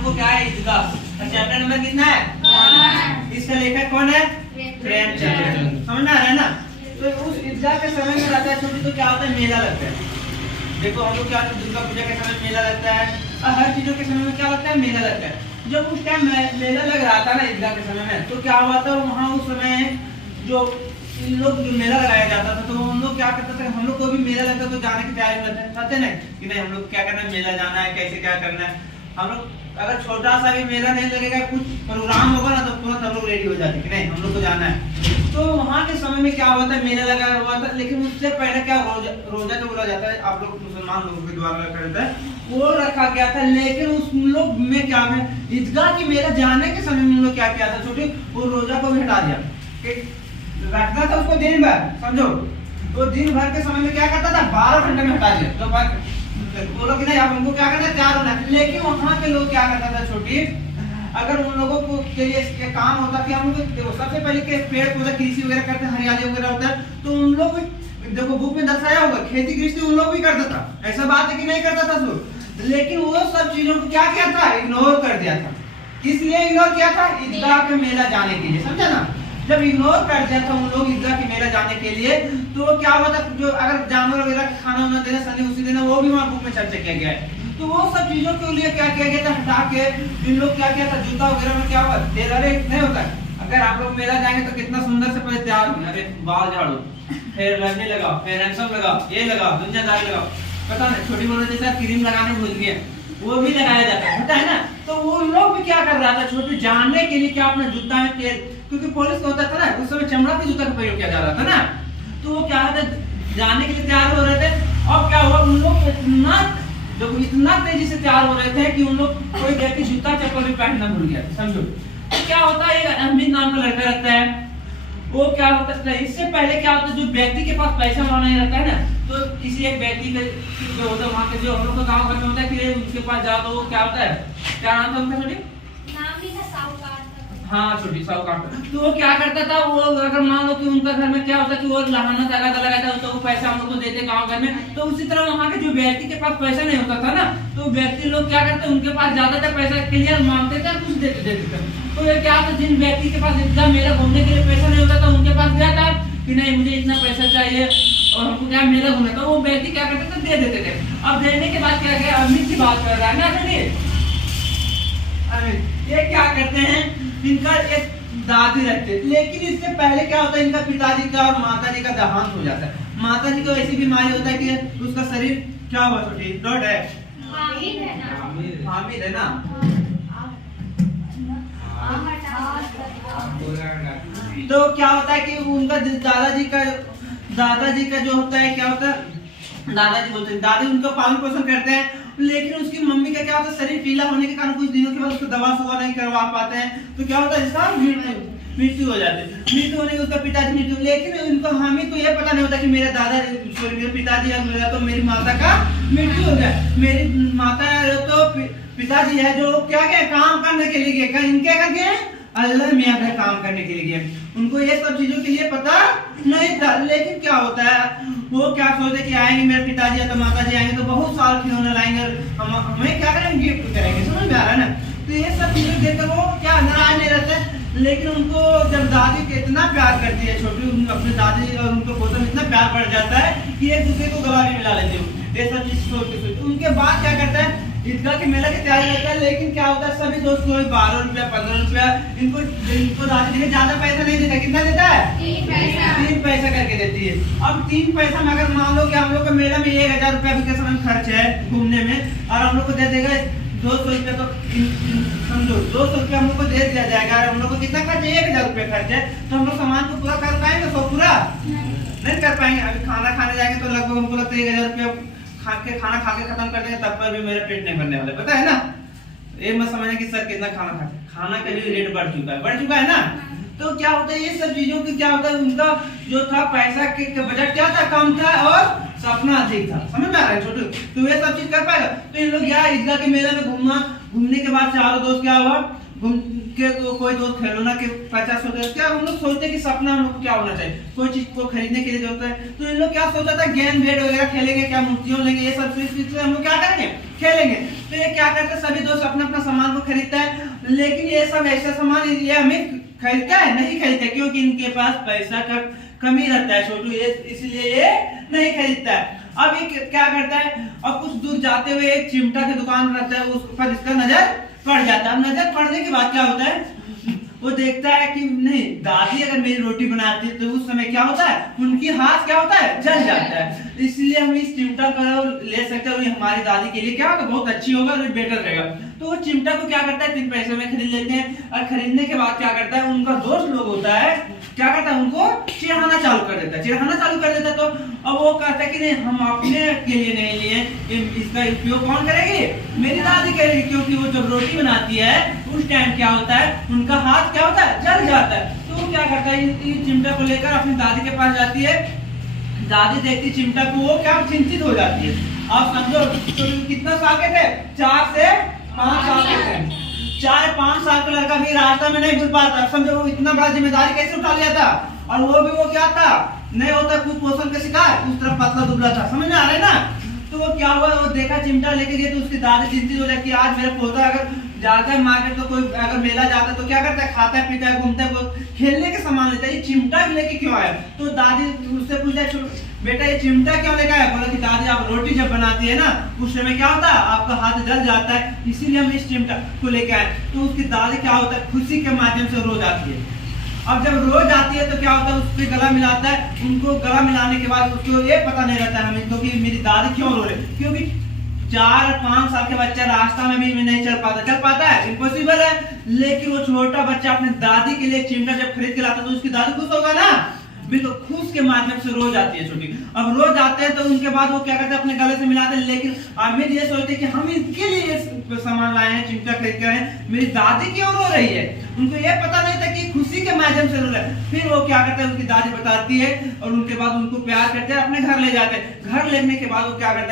हमको क्या है, ईदगाह। चैप्टर नंबर कितना है? इसका लेखक कौन है? प्रेमचंद। समझ में आ रहा है ना? तो उस ईदगाह के समय में रहता है छोटी, तो क्या होता है, मेला लगता है। देखो हम लोग क्या, दुर्गा पूजा के समय मेला लगता है और हर चीजों के समय में क्या लगता है, मेला लगता है। जब उस टाइम मेला लग रहा था ना ईदगाह के समय में, तो क्या हुआ था वहाँ उस समय जो इन लोग जो मेला लगाया जाता था, तो हम लोग क्या करते थे, हम लोग को भी मेला लगता तो जाने की तैयारी करते ना कि नहीं हम लोग क्या करना है, मेला जाना है, कैसे क्या करना है। हम लोग अगर छोटा सा भी मेला नहीं लगेगा, कुछ प्रोग्राम होगा ना, तो तुरंत हम लोग रेडी हो जाते कि नहीं हम लोग को जाना है। तो वहाँ के समय में क्या हुआ था, मेला लगा हुआ था, लेकिन उससे पहले क्या रोजा जो बोला जाता है, आप लोग मुसलमान लोगों के द्वारा रखा जाता है, वो रखा गया था। लेकिन उस लोग में क्या है, ईदगाह की मेला जाने के समय में लोग क्या किया था छोटे, वो रोजा को भी हटा दिया, रखना था उसको दिन भर, समझो। तो दिन भर के समय में क्या करता था, 12 घंटे में हटा दिया। तो बोलो कि नहीं अब हमको क्या करना है, तैयार होना है। लेकिन वहाँ के लोग क्या करता था छोटी, अगर उन लोगों को के लिए काम होता कि हम लोग देखो सबसे पहले के पेड़ पौधा कृषि वगैरह करते हैं, हरियाली वगैरह होता है, तो उन लोग देखो बुक में दर्शाया होगा, खेती कृषि उन लोग भी करता था। ऐसा बात है कि नहीं करता था सब, लेकिन वो सब चीजों को क्या किया था, इग्नोर कर दिया था। किस लिए इग्नोर किया था, ईदगाह के मेला जाने के लिए, समझा ना। जब इग्नोर कर दिया था उन लोग ईदगाह के मेला जाने के लिए, तो क्या हुआ था, जो अगर जानवर वगैरह खाना वाना देना सनी उसी देना, वो भी वहाँ बुक में चर्चा किया गया है। तो वो सब चीजों के लिए क्या किया गया था, हटा के इन लोग क्या किया था, जूता वगैरह में क्या हुआ, अरे नहीं होता है, अगर आप लोग मेला जाएंगे तो कितना सुंदर से पहले तैयार हो, अरे बाल झाड़ो, फिर रखने लगाओ, फिर हैंडसम लगाओ, ये लगाओ, दुनियादारी लगाओ, पता नहीं छोटी मोटी जैसे क्रीम लगाने भूल गए, वो भी लगाया जाता है, होता है ना। तो वो लोग भी क्या कर रहा था छोटे, जानने के लिए क्या अपना जूता में तेल, क्योंकि पुलिस होता था ना उस समय चमड़ा के जूता का प्रयोग किया जा रहा था ना, तो वो क्या था, जाने के लिए तैयार हो रहे थे। और क्या हुआ, उन लोग इतना तेजी से तैयार हो रहे थे कि उन लोग कोई व्यक्ति जूता चप्पल भी पहनना भूल गया, समझो। तो क्या होता है, एक अहमद नाम का लड़का रहता है, वो क्या होता है, इससे पहले क्या होता है, जो व्यक्ति के पास पैसा वाला नहीं रहता है ना, तो किसी एक व्यक्ति का जो होता है वहाँ के, जो हम लोग का गाँव में होता है कि उनके पास जाओ, तो क्या होता है, क्या नाम था उनका छोटी, हाँ छोटी साहूकार। तो वो क्या करता था, वो अगर मान लो कि उनका घर में क्या होता है कि वो लहाना लगाता तो वो पैसा हम लोग को देते गांव घर में, तो उसी तरह वहाँ के जो व्यक्ति के पास पैसा नहीं होता था ना, तो व्यक्ति लोग क्या करते, उनके पास ज्यादातर पैसा क्लियर मांगते थे, कुछ देते थे। तो ये क्या था, जिन व्यक्ति के पास इतना मेला घूमने के लिए पैसा नहीं होता था, उनके पास गया था कि नहीं मुझे इतना पैसा चाहिए और हमको क्या मेला घूमना, तो वो व्यक्ति क्या करते थे, दे देते थे। अब देने के बाद क्या गया, अमित की बात कर रहा है ना अमित, ये क्या करते हैं, इनका एक दादी रहते, लेकिन इससे पहले क्या होता है, इनका पिताजी का और माताजी का देहांत हो जाता है। माताजी को ऐसी बीमारी होता है कि उसका शरीर क्या हुआ छोटी, डॉट है, हामिद है ना, तो क्या होता है कि उनका दादाजी का जो होता है, क्या होता है, दादाजी बोलते हैं, दादी उनका पालन पोषण करते हैं, लेकिन उसकी मम्मी का क्या होता है, शरीर पीला होने के कारण कुछ दिनों के बाद उसको दवा सुवा नहीं करवा पाते हैं, तो क्या होता है, इसका मृत्यु हो जाती है। मृत्यु होने के उसका पिताजी मृत्यु, लेकिन उनको हामिद को यह पता नहीं होता कि मेरे पिताजी है, मेरा तो मेरी माता का मृत्यु हो गया। मेरी माता तो पिताजी है जो क्या गए, काम करने के लिए गए, इनके घर गए, अल्लाह मियां घर काम करने के लिए गए। उनको ये सब चीजों के लिए पता नहीं था, लेकिन क्या होता है, वो क्या सोचते कि आएंगे मेरे पिताजी या तो माताजी आएंगे तो बहुत साल खिलौने लाएंगे, हमें क्या करेंगे, गिफ्ट करेंगे, समझ में आ रहा है ना। तो ये सब चीजें देखकर वो क्या नाराज नहीं रहते, लेकिन उनको जब दादी के इतना प्यार करती है छोटी, अपने दादी और उनको पोते में इतना प्यार बढ़ जाता है कि एक दूसरे को गला भी मिला लेते हो, ये सब चीज सोच उनके बाद क्या करता है, ईदगाह के मेला की तैयारी करता है। लेकिन क्या होता है, सभी दोस्त को 12 रुपया 15 रुपया इनको दादी देखिए ज्यादा पैसा नहीं देता, कितना देता है, 3 पैसा करके देती है। अब 3 पैसा में अगर मान लो कि हम लोग का मेला में 1000 रुपया के समय खर्च है घूमने में, और हम लोग को दे देगा 200 रुपया, तो समझो 200 रुपया हम लोग को दे दिया जाएगा, हम लोग को कितना खर्च है, 1000 रुपया खर्च है, तो हम लोग सामान को पूरा कर पाएंगे, सब पूरा नहीं कर पाएंगे। अभी खाना खाने जाएंगे तो लगभग हमको लगता है 1000 रुपया खाना खा के खत्म कर देंगे, तब पर भी मेरा पेट नहीं भरने वाला, पता है ना। ये मत समझना कि सर कितना खाना खाते, खाना का भी रेट बढ़ चुका है ना। तो क्या होता है, ये सब चीजों की क्या होता है, उनका जो था पैसा के बजट क्या था, कम था और सपना अधिक था, समझ में आ रहा है छोटू। तो ये सब चीज कर पाएगा, तो इन लोग यार ईदगाह के मेले में घूमने के बाद चारों दोस्त क्या हुआ, घूम के कोई दोस्त खिलौना के 50 होता है, क्या हम लोग सोचते हैं कि सपना हम लोग को क्या होना चाहिए, कोई चीज को खरीदने के लिए होता है, तो इन लोग क्या सोचा था गेम बेड वगैरह खेलेंगे, क्या मूर्तियों लेंगे, ये सब चीज हम लोग क्या करेंगे, खेलेंगे। तो ये क्या करते हैं, सभी दोस्त अपना अपना सामान को खरीदता है, लेकिन ये सब ऐसा सामान ये हमें खरीदता है नहीं खरीदता, क्योंकि इनके पास पैसा का कमी रहता है छोटू, ये इसलिए ये नहीं खरीदता है। अब ये क्या करता है, अब कुछ दूर जाते हुए एक चिमटा की दुकान रहता है, उस पर इसका नजर पड़ जाता है। अब नजर पड़ने के बाद क्या होता है, वो देखता है कि नहीं दादी अगर मेरी रोटी बनाती है, तो उस समय क्या होता है, उनकी हाथ क्या होता है, जल जाता है। इसलिए हम इस चिमटा को ले सकते हैं, हमारी दादी के लिए क्या होगा, बहुत अच्छी होगा और बेटर रहेगा। तो वो चिमटा को क्या करता है, 3 पैसे में खरीद लेते हैं, और खरीदने के बाद क्या करता है, उनका दोस्त लोग होता है क्या करता है, उनको चिढ़ाना चालू कर देता है, चिढ़ाना चालू कर देता है। तो अब वो कहता है कि नहीं हम अपने के लिए नहीं लिए, इसका उपयोग कौन करेगी, मेरी दादी करेगी, क्योंकि वो जब रोटी बनाती है उस टाइम क्या होता है, उनका हाथ क्या होता है, जल जाता है। तो वो क्या करता है, इस चिमटा को लेकर अपनी दादी के पास जाती है। दादी देखती चिमटा को, वो क्या चिंतित हो जाती है। आप समझो तो कितना साल के थे, 4 से 5 साल के थे। 4-5 साल का लड़का भी रास्ता में नहीं भूल पाता, समझो वो इतना बड़ा जिम्मेदारी कैसे उठा लिया था, और वो भी वो क्या था, नहीं होता कुपोषण का शिकार, उस तरफ पतला दुबला था, समझ में आ रहा है ना। तो वो क्या हुआ, वो देखा चिमटा लेके गया, तो उसकी दादी चिंतित हो जाती है, आज मेरा पोता अगर जाता है मार्केट, तो कोई अगर मेला जाता है तो क्या करता है, खाता है पीता है घूमता है, खेलने के सामान लेता है, ये चिमटा लेके क्यों आया। तो दादी उससे पूछा, बेटा ये चिमटा क्यों लेकर आया, बोला कि दादी आप रोटी जब बनाती है ना, उस समय क्या होता है, आपका हाथ जल जाता है, इसीलिए हम इस चिमटा को लेकर आए। तो उसकी दादी क्या होता है, खुशी के माध्यम से रोज आती है। अब जब रोज आती है तो क्या होता है, उससे गला मिलाता है, उनको गला मिलाने के बाद उसको ये पता नहीं रहता है हमें, क्योंकि मेरी दादी क्यों रो रही, क्योंकि 4-5 साल के बच्चा रास्ता में भी नहीं चल पाता है, इम्पॉसिबल है। लेकिन वो छोटा बच्चा अपने दादी के लिए चिमटा जब खरीद के लाता है, तो उसकी दादी खुश होगा ना, बिल्कुल खुश के माध्यम से रोज आती है छोटी। अब रोज आते हैं तो उनके बाद वो क्या करते हैं, अपने गले से मिलाते हैं। लेकिन अमित ये सोचते हैं कि हम इनके लिए ये सामान लाए हैं, चिमटा खरीद कर आए, मेरी दादी क्यों रो रही है, उनको ये पता नहीं था कि खुशी के माध्यम से रो रहा है। फिर वो क्या करते हैं, उनकी दादी बताती है, और उनके बाद उनको प्यार करते हैं, अपने घर ले जाते हैं। घर लेने के बाद वो क्या करता है,